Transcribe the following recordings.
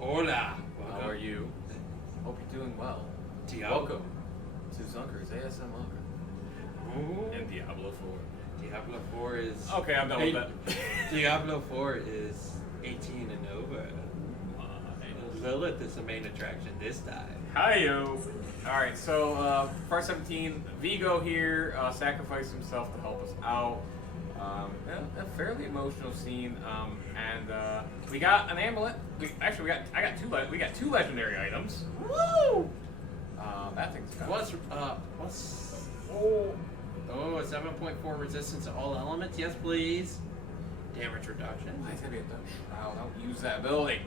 Hola. How are you? Hope you're doing well. Diablo. Welcome to Zunker's ASMR Ooh. and Diablo 4. Diablo 4 is... Okay, I'm done with that. Diablo 4 is 18 and over. Lilith is the main attraction this time. Hi-yo. Alright, so part 17, Vigo here sacrificed himself to help us out. A fairly emotional scene, and we got an amulet. I got two legendary items. Woo! That thing's got What's 7.4 resistance to all elements? Yes, please. Damage reduction. Why is that being done? Wow, don't use that ability.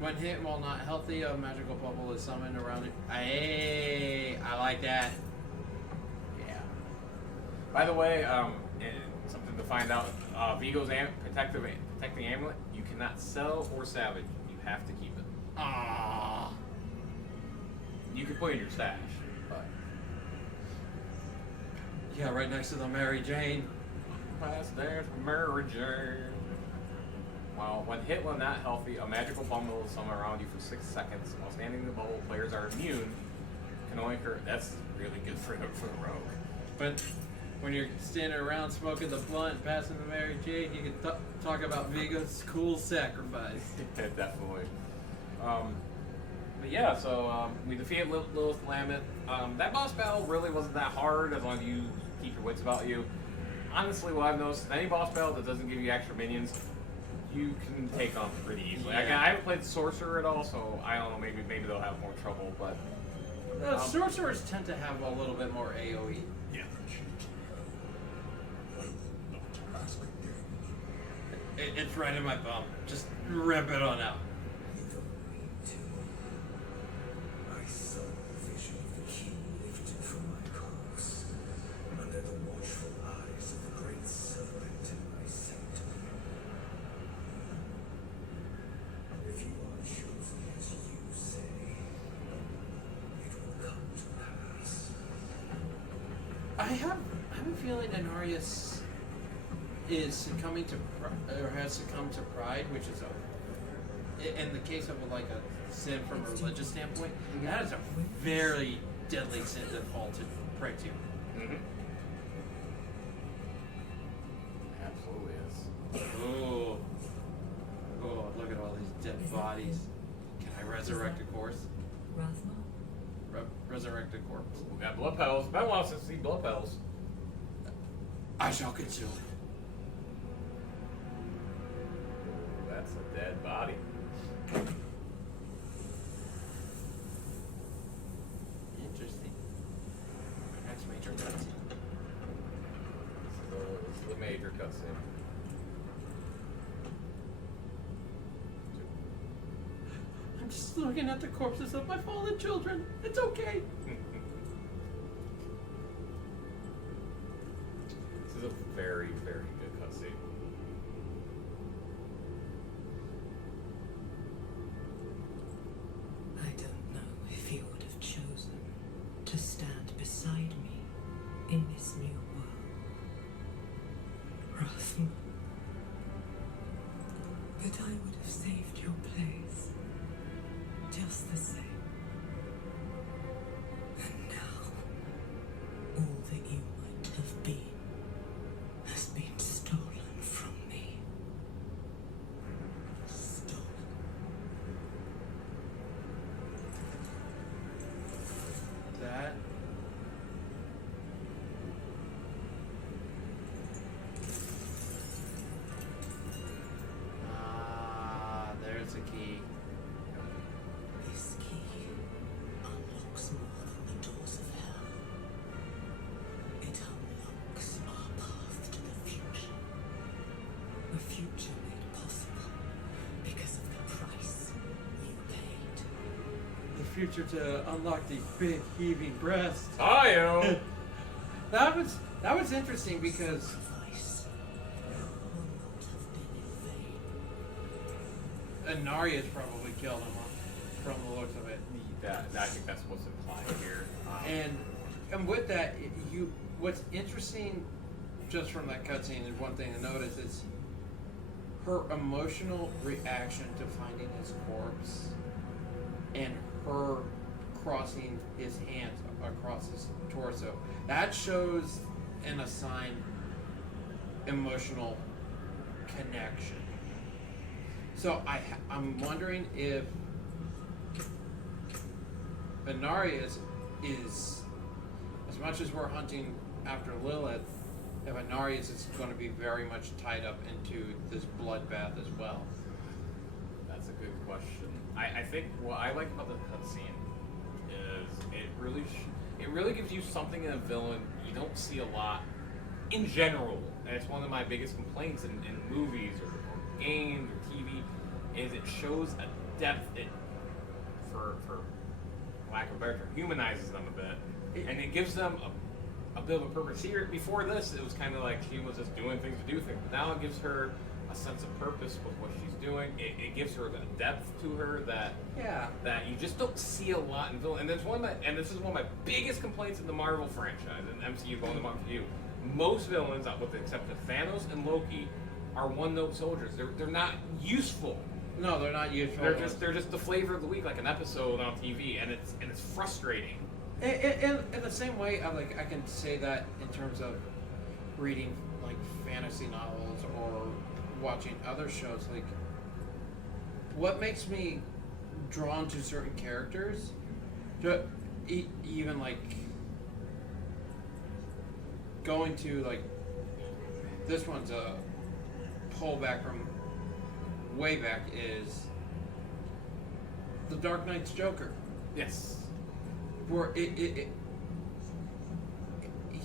When hit while not healthy, a magical bubble is summoned around it. Hey, I like that. Yeah. By the way, something to find out: Vigo's protecting amulet, you cannot sell or salvage. You have to keep it. Ah. You can put it in your stash, but Yeah, right next to the Mary Jane. that's there for Mary Jane. Well, when hit when not healthy, a magical bubble will summon around you for 6 seconds. While standing in the bubble, players are immune. Can only occur. That's really good for the rogue. But when you're standing around smoking the blunt, passing the Mary Jane, you can talk about Vigo's cool sacrifice. Definitely. But yeah, so we defeated Lilith Lamet. That boss battle really wasn't that hard as long as you keep your wits about you. Honestly, what I've noticed, any boss battle that doesn't give you extra minions, you can take on pretty easily. Yeah. I haven't played Sorcerer at all, so I don't know, maybe they'll have more trouble, but... Sorcerers tend to have a little bit more AoE. Yeah. It's right in my bum. Just rip it on out. I have a feeling Anarius is succumbing to, or has succumbed to pride, which is in the case of like a sin from a religious standpoint, that is a very deadly sin to fall to pray to. Mm-hmm. Absolutely is. Oh, look at all these dead bodies. Can I resurrect a corpse? Resurrect a corpse. We got blood petals. Ben wants to see blood petals. I shall consume. That's a dead body. Interesting. Next major cutscene. This is the major cutscene. I'm just looking at the corpses of my fallen children. It's okay. This is a very, very good cutscene. I don't know if you would have chosen to stand beside me in this new world, Rothman. But I would have saved your place, just the same. And now, all that you might have been has been stolen from me. Stolen. That. There's a key. This key unlocks more than the doors of hell. It unlocks our path to the future. A future made possible because of the price you paid. The future to unlock the big heaving breasts. Hi-yo! That was interesting because Sacrifice will not have been in vain. Anarius probably killed him from the looks of it. I think that's what's implied here. And with that, what's interesting just from that cutscene is one thing to notice is her emotional reaction to finding his corpse and her crossing his hands across his torso, that shows an assigned emotional connection. So I'm wondering if Inarius is, as much as we're hunting after Lilith, if Inarius is going to be very much tied up into this bloodbath as well. That's a good question. I think what I like about the cutscene is it really gives you something in a villain you don't see a lot in general. And it's one of my biggest complaints in movies or games or TV is it shows a depth for lack of a better term, humanizes them a bit, and it gives them a bit of a purpose. Here, before this, it was kind of like she was just doing things to do things, but now it gives her a sense of purpose with what she's doing. It gives her the depth to her that you just don't see a lot in villain. And this is one of my biggest complaints in the Marvel franchise and MCU going among you. Most villains, with the exception of Thanos and Loki, are one-note soldiers. They're not useful. No, they're not useful. They're just the flavor of the week, like an episode on TV, and it's frustrating. In the same way, I can say that in terms of reading like fantasy novels or watching other shows. Like, what makes me drawn to certain characters, even like going to like this one's a pullback from way back, is the Dark Knight's Joker. Yes. Where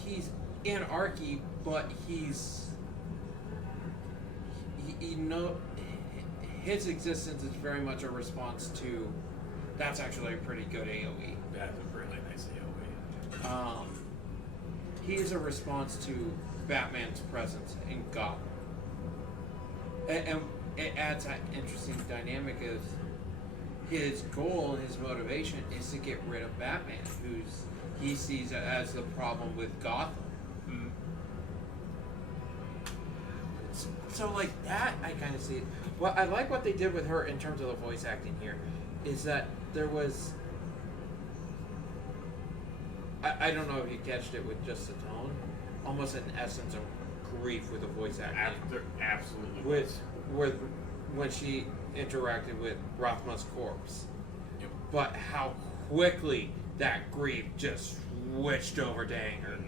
he's anarchy, but his existence is very much a response to. That's actually a pretty good AOE. That's a really nice AOE. He is a response to Batman's presence in Gotham, and it adds that interesting dynamic of his goal and his motivation is to get rid of Batman, who's he sees as the problem with Gotham. Mm. So like that, I kind of see it. Well, I like what they did with her in terms of the voice acting here, is that there was. I don't know if you catched it with just the tone, almost an essence of grief with the voice acting. Absolutely. With when she interacted with Rothman's corpse. Yep. But how quickly that grief just switched over to anger.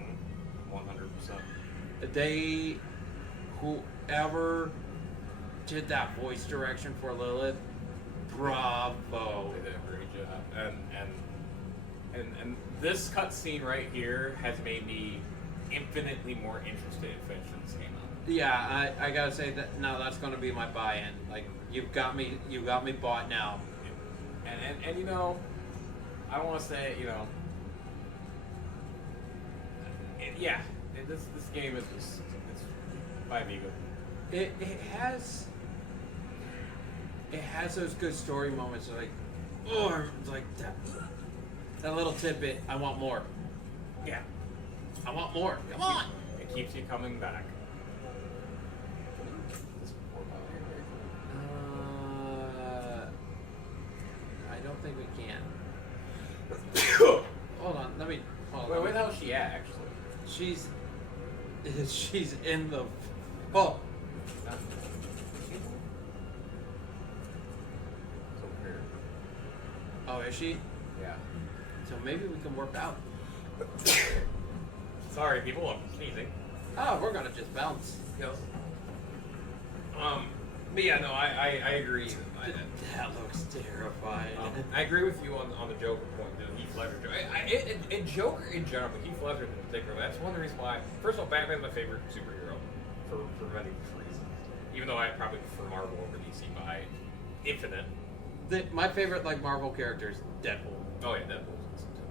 100%. Whoever did that voice direction for Lilith, bravo. They did a great job. And this cutscene right here has made me infinitely more interested in Finch since it came out. Yeah, I gotta say that now that's gonna be my buy-in. Like you got me bought now. And you know, I don't want to say this game is it's by Amigo. It has those good story moments like, or like that little tidbit. I want more. Yeah, I want more. Come on. It keeps you coming back. I don't think we can. Hold on. Let me. Wait, where the hell is she at, actually? She's in the. Oh. It's over here. Oh, is she? Yeah. So maybe we can work out. Sorry, people. I'm sneezing. Oh, we're gonna just bounce. Yes. But yeah, no, I agree. That looks terrifying. I agree with you on the Joker point. The Heath Ledger Joker. And Joker in general, but Heath Ledger in particular. That's one of the reasons why. First of all, Batman's my favorite superhero for many reasons. Even though I probably prefer Marvel over DC by infinite. My favorite Marvel characters, Deadpool. Oh yeah, Deadpool's awesome too.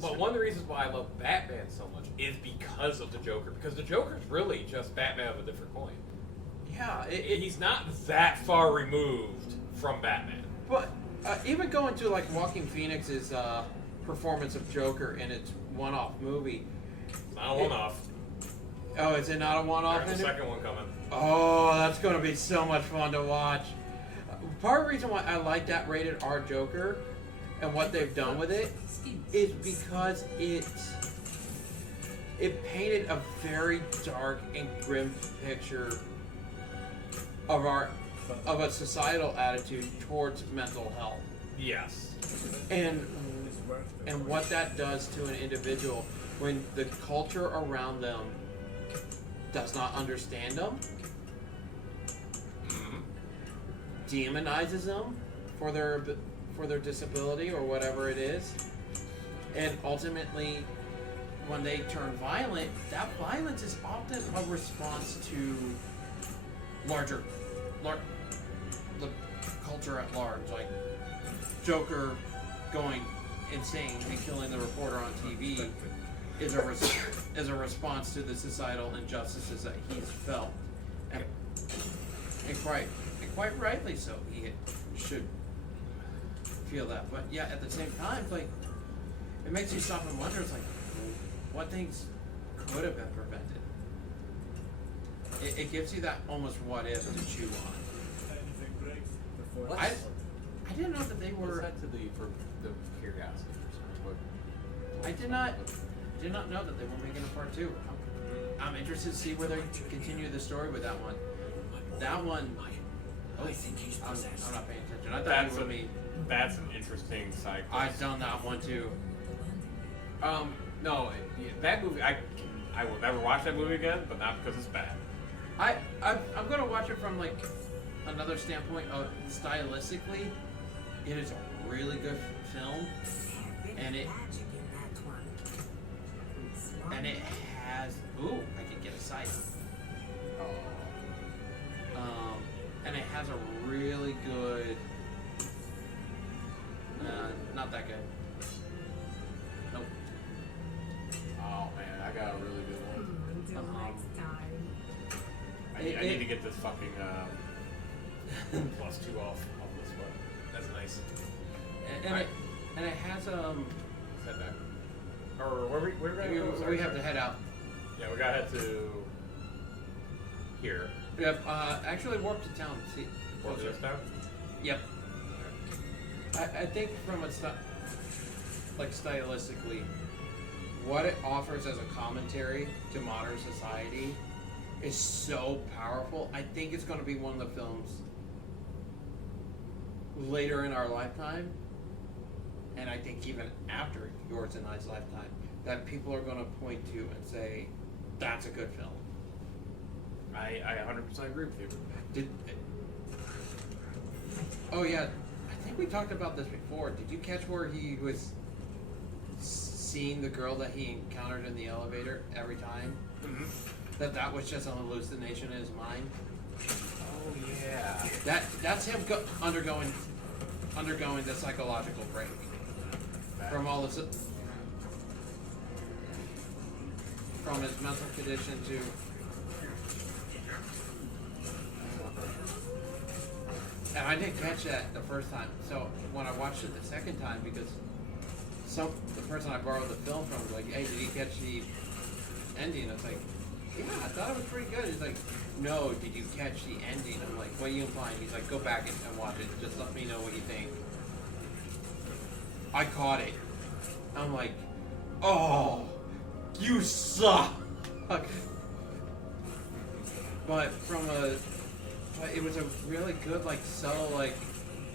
But one of the reasons why I love Batman so much is because of the Joker. Because the Joker's really just Batman of a different coin. Yeah, He's not that far removed from Batman. But even going to Joaquin Phoenix's performance of Joker in its one-off movie, Not a one-off. Oh, is it not a one-off? There's a second one coming. Oh, that's going to be so much fun to watch. Part of the reason why I like that rated R Joker and what they've done with it is because it painted a very dark and grim picture of a societal attitude towards mental health. Yes. And what that does to an individual when the culture around them does not understand them, demonizes them for their disability or whatever it is, and ultimately when they turn violent, that violence is often a response to the culture at large, like Joker going insane and killing the reporter on TV is a response to the societal injustices that he's felt, and quite rightly so. He should feel that, but yeah, at the same time, like, it makes you stop and wonder. It's like, what things could have been prevented? It gives you that almost what if to chew on. I didn't know that they were. For the curiosity. I did not know that they were making a part 2. I'm interested to see where they continue the story with that one. That one. Oh, I'm not paying attention. I thought it would be. That's an interesting side quest. I've done that one too. No, that movie, I will never watch that movie again, but not because it's bad. I'm gonna watch it from like another standpoint of stylistically, it is a really good film, and it has. Ooh, I can get a sight. And it has a really good. Not that good. Nope. Oh man, I got a really good one. Until next time. I need to get this fucking +2 off this one. That's nice. And it has Set back. Or where we have to head out. Yeah, we gotta head to here. Yep. Actually, warp to town. See. Or this town? Yep. I think from a stylistically, what it offers as a commentary to modern society is so powerful. I think it's going to be one of the films later in our lifetime, and I think even after yours and I's lifetime, that people are going to point to and say, that's a good film. I 100% agree with you. Oh yeah, I think we talked about this before. Did you catch where he was seeing the girl that he encountered in the elevator every time? Mm-hmm. That was just an hallucination in his mind. Oh yeah. That's him undergoing the psychological break from all this, from his mental condition to. And I didn't catch that the first time, so when I watched it the second time, because the person I borrowed the film from was like, "Hey, did you catch the ending?" I was like, "Yeah, I thought it was pretty good." He's like, "No, did you catch the ending?" I'm like, "What are you implying?" He's like, "Go back and watch it. Just let me know what you think." I caught it. I'm like, "Oh, you suck." But it was a really good, like, subtle, like,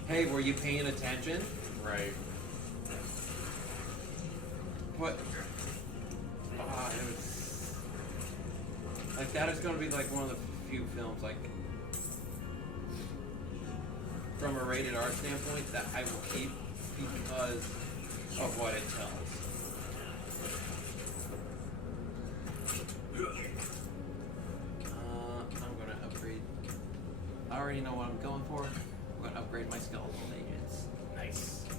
hey, were you paying attention? Right. But, it was, like, that is going to be, like, one of the few films, like, from a rated R standpoint, that I will keep because of what it tells. I'm going to upgrade. I already know what I'm going for. I'm going to upgrade my skeletal agents. Nice. I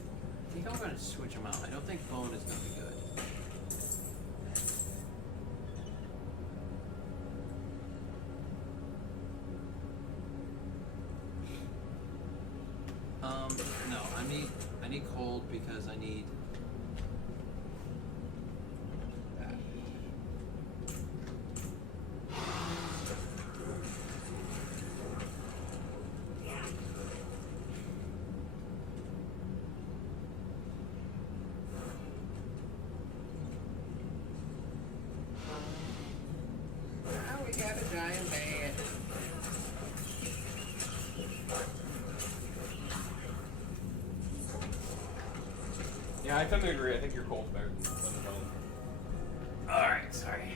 think I'm going to switch them out. I don't think bone is going to be good. No, I need cold because I need that. giant man. Yeah, I tend to agree. I think your Colt's better. Alright, sorry.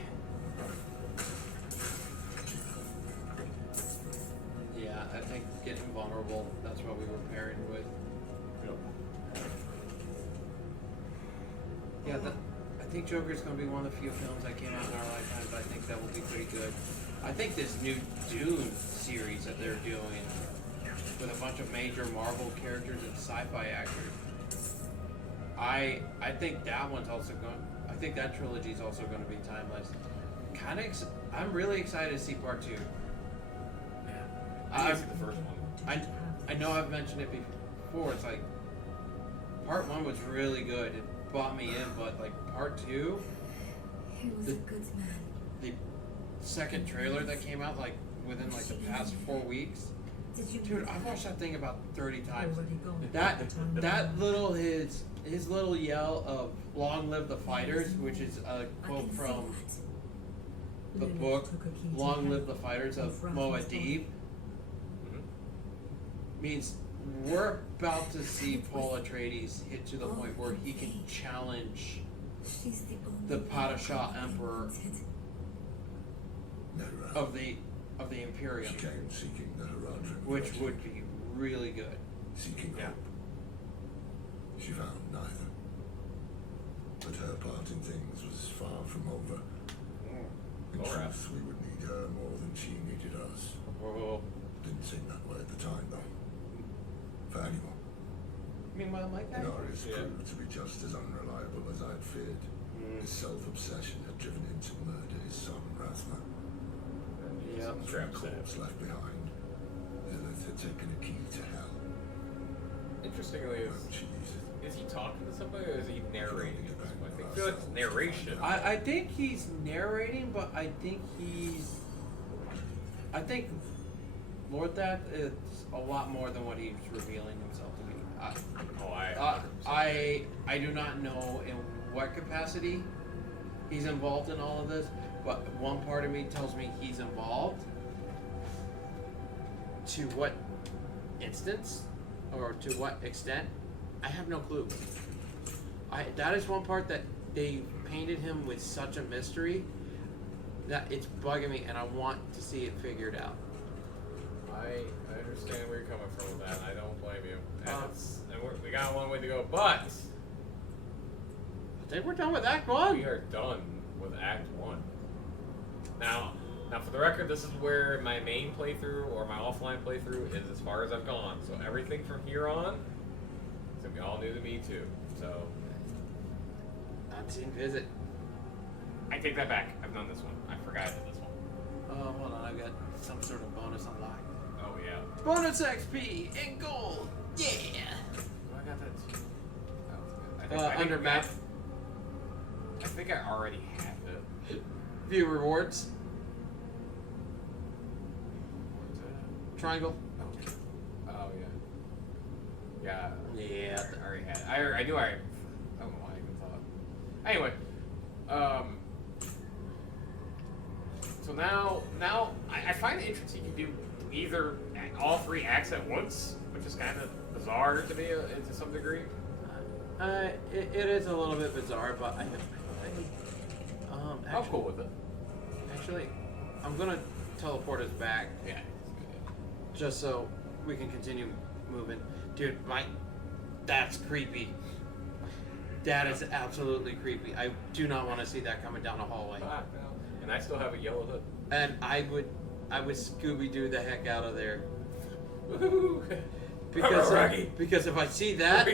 Yeah, I think getting vulnerable, that's what we were pairing with. Yep. Yeah, I think Joker's going to be one of the few films that came out in our lifetime, but I think that will be pretty good. I think this new Dune series that they're doing with a bunch of major Marvel characters and sci-fi actors, I think that one's also going. I think that trilogy is also going to be timeless. I'm really excited to see part 2. Yeah. I see the first one. I know I've mentioned it before. It's like part 1 was really good. It brought me in, but like part 2, He was a good man. the second trailer that came out like within like the past 4 weeks, dude, I've watched that thing about 30 times. That little his little yell of "Long live the fighters," which is a quote from the book "Long Live the Fighters" of Moadib, means we're about to see Paul Atreides hit to the point where he can challenge the Padishah Emperor of the Imperium, She came seeking the Haradrim, which would be really good. seeking Yeah. hope. She found neither. But her part in things was far from over. In Alright. truth, we would need her more than she needed us. Oh, Didn't seem that way at the time, though. For anyone. meanwhile, like that. Narius Yeah. proved to be just as unreliable as I'd feared. His self-obsession had driven him to murder his son, Rathma. Yeah. The Trap corpse set. left behind. Lilith had taken a key to hell. Interestingly, Oh, jeez. is he talking to somebody or is he narrating at this point? I feel like it's narration. I think he's narrating, but I think Lord That is a lot more than what he's revealing himself to be. I do not know in what capacity he's involved in all of this, but one part of me tells me he's involved. To what instance or to what extent, I have no clue. That is one part that they painted him with such a mystery that it's bugging me, and I want to see it figured out. I understand where you're coming from with that. I don't blame you. And we got a long way to go, but I think we're done with Act 1. we are done with Act 1. Now, for the record, this is where my main playthrough or my offline playthrough is as far as I've gone. So everything from here on is gonna be all new to me too. So Unseen Visit. I take that back. I've done this one. I forgot I did this one. Oh, hold on. I've got some sort of bonus unlocked. Oh yeah. Bonus XP and gold. Yeah. Oh, I got that too. I think Under map. I think I already have it. View rewards. What's that? Triangle. Oh yeah. Yeah. Yeah. I already had it. I knew I don't know why I even thought. Anyway, so now I find it interesting you can do either all 3 acts at once, which is kind of bizarre to me to some degree. It is a little bit bizarre, but I'm cool with it. Actually, I'm gonna teleport us back Yeah. just so we can continue moving. Dude, that's creepy. That is absolutely creepy. I do not want to see that coming down a hallway. And I still have a yellow hood. And I would Scooby-Doo the heck out of there. Woohoo! Because if I see that,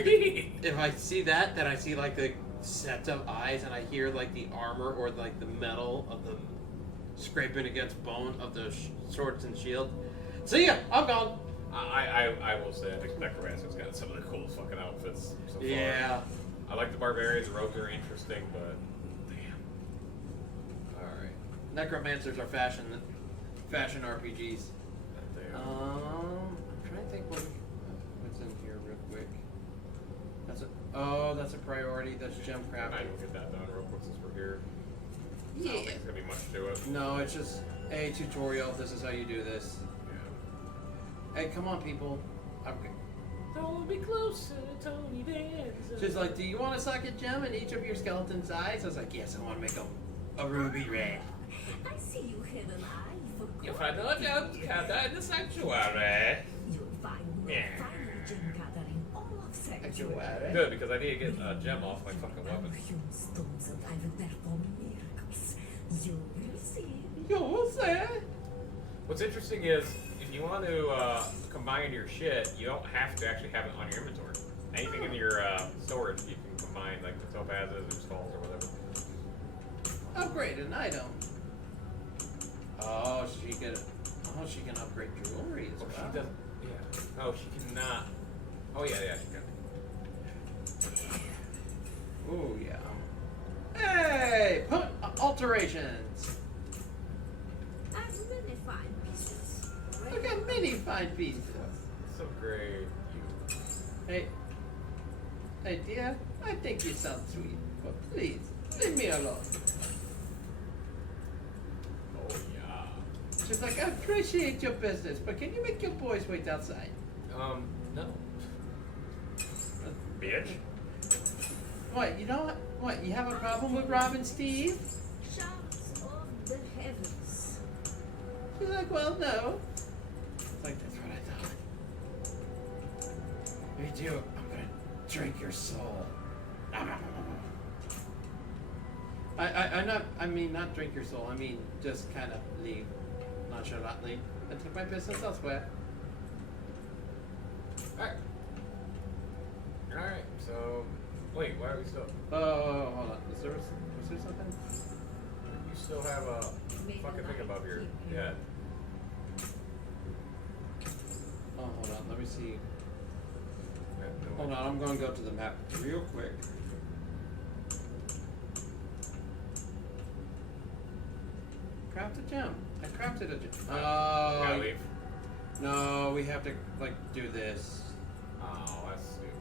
then I see like the sets of eyes, and I hear like the armor or like the metal of the scraping against bone of the swords and shield. See ya! I'm gone. I will say I think Necromancer's got some of the coolest fucking outfits so far. Yeah. I like the barbarians. Rogues are interesting, but damn. All right. Necromancers are fashion RPGs. They are. I'm trying to think what's in here real quick. That's a priority. That's gem I crafting. might go get that done real quick since we're here. I Yeah. don't think there's gonna be much to it. No, it's just Hey, tutorial, this is how you do this. Hey, come on, people. Don't be closer, Tony Danza. She's like, do you want to suck a gem in each of your skeleton's eyes? I was like, yes, I want to make a ruby red. I see you had an eye for gold. If I don't count that in the sanctuary. You'll find no Yeah. final gem gathering all of sanctuary. Sanctuary. Good, because I need to get a gem off my fucking weapon. Unhewn stones and I will perform miracles. You will see. Yo, say? What's interesting is, if you want to combine your shit, you don't have to actually have it on your inventory. Anything in your storage, you can combine, like the topazes or skulls or whatever. Upgrade an item. Oh, she can upgrade jewelry as Oh, well. she does. Yeah. Oh, she cannot. Oh, yeah, she can. Ooh, yeah. Hey, put alterations. As many fine pieces. Look at many fine pieces. So great. You. Hey, dear, I think you sound sweet, but please leave me alone. Oh, yeah. She's like, I appreciate your business, but can you make your boys wait outside? No. Bitch. What, you know what? You have a problem with Rob and Steve? Shouts of the heavens. She's like, well, no. It's like, that's what I thought. Me too. I'm gonna drink your soul. I mean, not drink your soul. I mean, just kind of leave nonchalantly and take my business elsewhere. Alright. Alright, so. Wait, why are we still. Oh, hold on. Was there something? You still have a fucking thing above your head. Oh, hold on. Let me see. Yeah, no Hold way. on. I'm going to go to the map real quick. Craft a gem. I crafted a gem. Gotta Oh, leave. no. We have to, like, do this. Oh, that's stupid.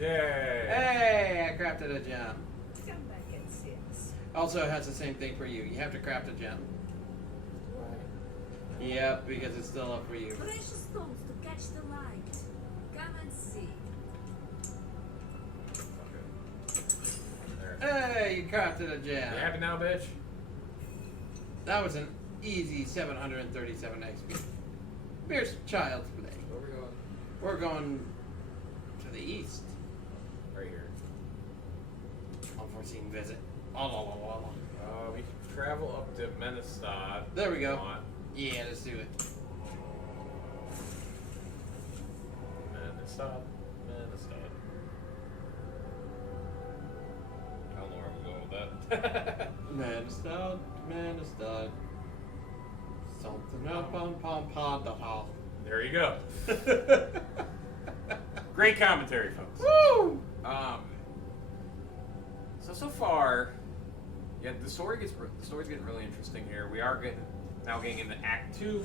Yay! Hey, I crafted a gem. Come back and see us. Also, it has the same thing for you. You have to craft a gem. Yep, because it's still up for you. Precious stones to catch the light. Come and see. There. Hey, you crafted a gem. You happy now, bitch? That was an easy 737 XP. Here's child's play. Where are we going? We're going to the east. Right here. Unforeseen visit. We can travel up to Menestad. There we go. Come on. Yeah, let's do it. Menestad. I don't know where I'm going with that. Manistad. Something up on Pompada. There you go. Great commentary, folks. Woo! So far, yeah, the story's getting really interesting here. We are now getting into Act 2.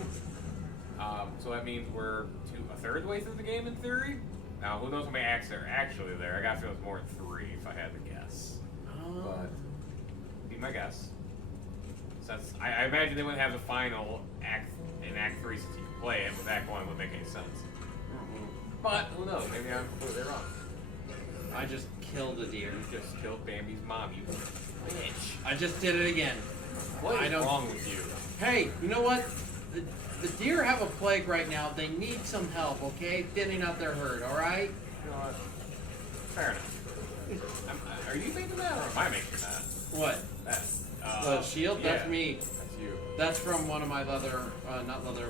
So that means we're a third way through the game in theory. Now, who knows how many acts are actually there? I got to feel it's more than 3 if I had to guess. But be my guess. Since I imagine they wouldn't have the final act in Act 3 since you can play it, with Act 1 would make any sense. But who knows? Maybe I'm completely wrong. I just killed a deer. You just killed Bambi's mom, you bitch. I just did it again. What I is don't- wrong with you? Hey, you know what? The deer have a plague right now. They need some help, okay? Thinning out their herd, alright? You know what? Fair enough. Are you making that, or am I making that? What? The shield? Yeah, That's me. That's you. That's from one of my not leather,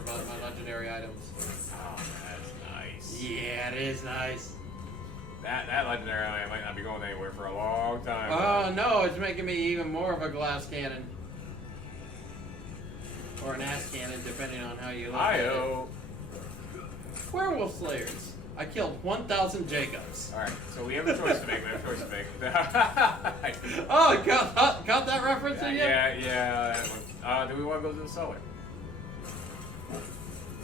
but my legendary items. Oh, that's nice. Yeah, it is nice. That legendary item might not be going anywhere for a long time. Oh, no, it's making me even more of a glass cannon. Or an ass cannon, depending on how you look at it. Hi-oh. Werewolf Slayers. I killed 1,000 Jacobs. Alright, so we have a choice to make. Oh, got that reference in you? Yeah. Do we want to go to the cellar?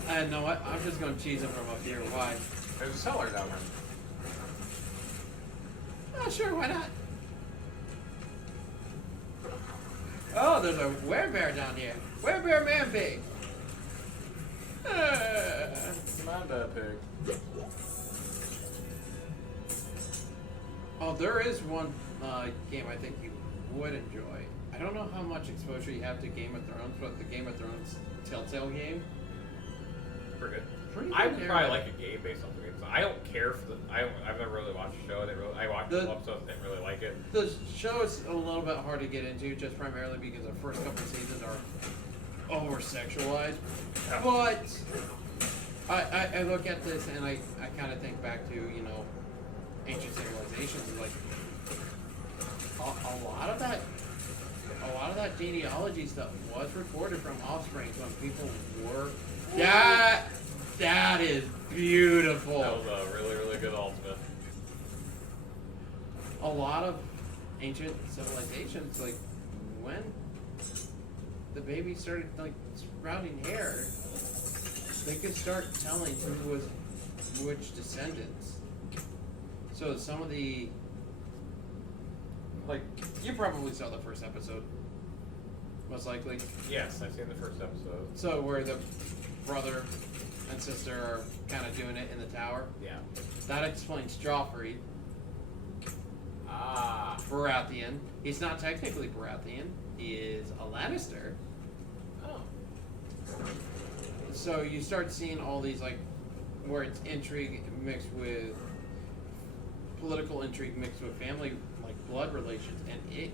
I know what. I'm just going to cheese it from up here. Why? There's a cellar down there. Oh, sure, why not? Oh, there's a werebear down here. Werebear man pig. Manda pig. Oh, there is one game I think you would enjoy. I don't know how much exposure you have to Game of Thrones, but the Game of Thrones Telltale game. Pretty good. Pretty I good would probably narrative. like a game based on the game. I don't care for the. I've never really watched the show. I watched a couple episodes. Didn't really like it. The show is a little bit hard to get into, just primarily because the first couple seasons are over sexualized. Yeah. But I look at this and I kind of think back to, you know, ancient civilizations. And like a lot of that genealogy stuff was recorded from offspring when people were. That is beautiful. That was a really, really good ultimate. A lot of ancient civilizations, like when the baby started like sprouting hair, they could start telling who was which descendants. So some of the, like, you probably saw the first episode, most likely. Yes, I've seen the first episode. So where the brother and sister are kind of doing it in the tower. Yeah. That explains Joffrey. Ah. Baratheon. He's not technically Baratheon. He is a Lannister. Oh. So you start seeing all these, like, where it's intrigue mixed with political intrigue mixed with family, like, blood relations, and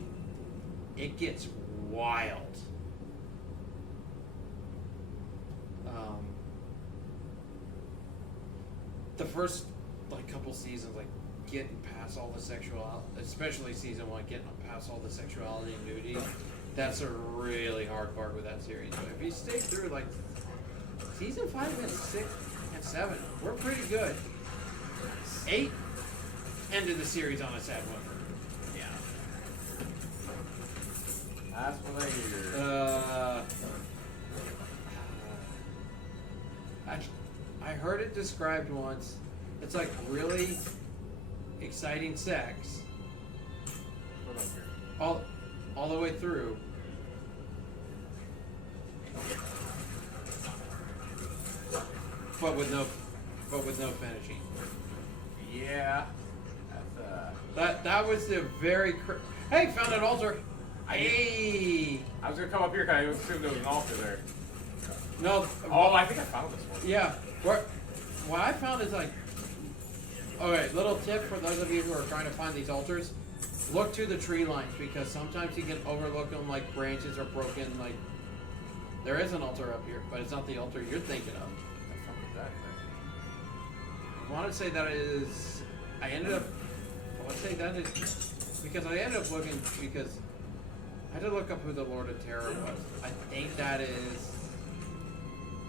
it gets wild. The first, like, couple seasons, like, getting past all the sexuality, especially season 1, getting past all the sexuality and nudity, that's a really hard part with that series. But if you stay through, like, season 5 and 6 and 7, we're pretty good. 8 ended the series on a sad one. Yeah. That's what I hear. I heard it described once. It's like really exciting sex What am I hearing? all the way through. But with no finishing. Yeah. That's That was the very hey, found an altar. Hey. I was gonna come up here because I assumed there was an altar there. No. Oh, I think I found this one. Yeah. What I found is like, okay, little tip for those of you who are trying to find these altars, look to the tree lines because sometimes you can overlook them like branches are broken. Like, there is an altar up here, but it's not the altar you're thinking of. The fuck is that thing? I want to say that is, I want to say that is, because I ended up looking, because I had to look up who the Lord of Terror was. I think that is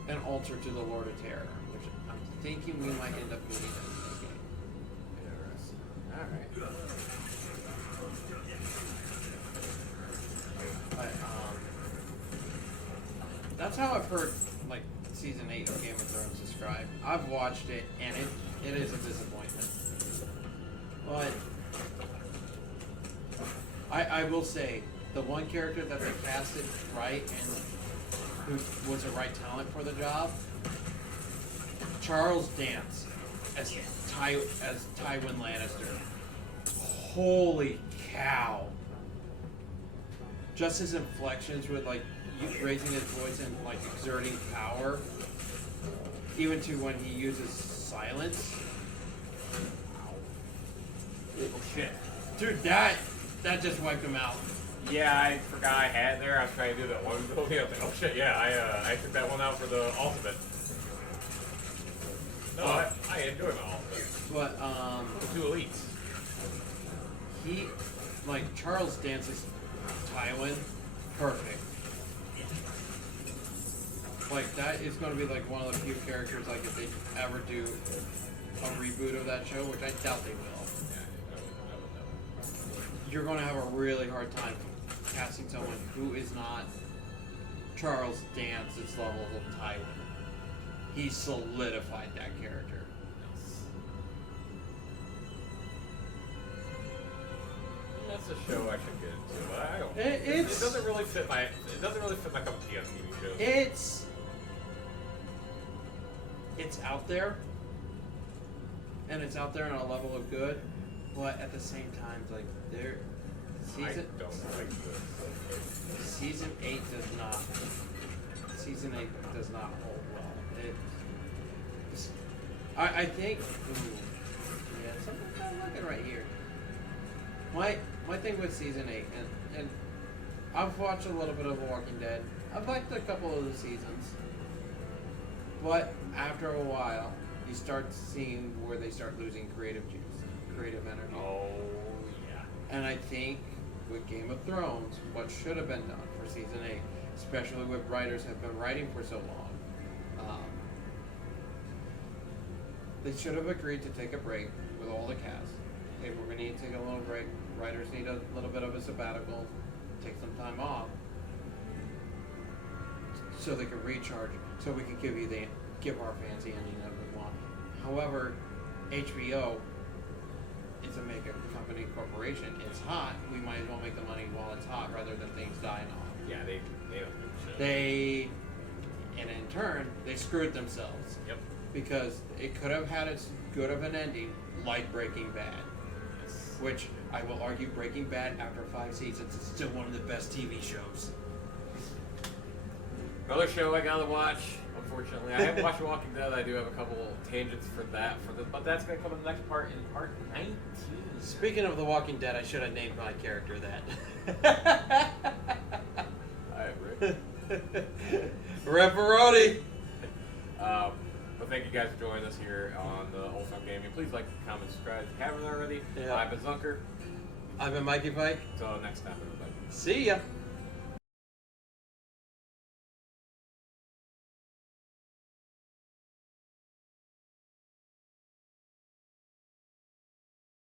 an altar to the Lord of Terror, which I'm thinking we might end up moving into the game. Interesting. Alright. But, that's how I've heard, like, season 8 of Game of Thrones described. I've watched it, and it is a disappointment. But I will say, the one character that they casted right and who was the right talent for the job, Charles Dance as Tywin Lannister. Holy cow! Just his inflections with like raising his voice and like exerting power, even to when he uses silence. Oh shit. Dude, that just wiped him out. Yeah, I forgot I had it there. I was trying to do that one movie. I was like, oh shit, yeah, I took that one out for the ultimate. No, I enjoy my ultimate. But The two elites. he, like, Charles Dance's Tywin, perfect. Like, that is going to be like one of the few characters, like, if they ever do a reboot of that show, which I doubt they will. You're going to have a really hard time casting someone who is not Charles Dance's level of Tywin. He solidified that character. That's a show I should get into, but I don't. It doesn't really fit my. It doesn't really fit my cup of tea on TV shows. It's out there, and it's out there on a level of good, but at the same time, like there, I don't like this. season 8 does not. Season 8 does not hold well. I think. Ooh, yeah, something's not looking right here. My thing with season 8, and I've watched a little bit of Walking Dead. I've liked a couple of the seasons, but after a while, you start seeing where they start losing creative juice, creative energy. Oh yeah. And I think with Game of Thrones, what should have been done for season 8, especially with writers have been writing for so long, they should have agreed to take a break with all the cast. Hey, we're going to need to take a little break. Writers need a little bit of a sabbatical, take some time off, so they can recharge, so we can give our fans the ending that we want. However, HBO, it's a mega company corporation. It's hot. We might as well make the money while it's hot rather than things dying off. Yeah, they don't give a shit. And in turn, they screwed themselves. Yep. Because it could have had as good of an ending like Breaking Bad. Yes. Which I will argue Breaking Bad after 5 seasons is still one of the best TV shows. Another show I gotta watch. Unfortunately, I haven't watched Walking Dead. I do have a couple tangents for that, but that's gonna come in the next part, in part 19. Speaking of The Walking Dead, I should have named my character that. Alright, Rick. Reparoni! But thank you guys for joining us here on the Old Time Gaming. Please like, comment, subscribe if you haven't already. Yeah. I've been Zunker. I've been Mikey Pike. Until next time, everybody. See ya!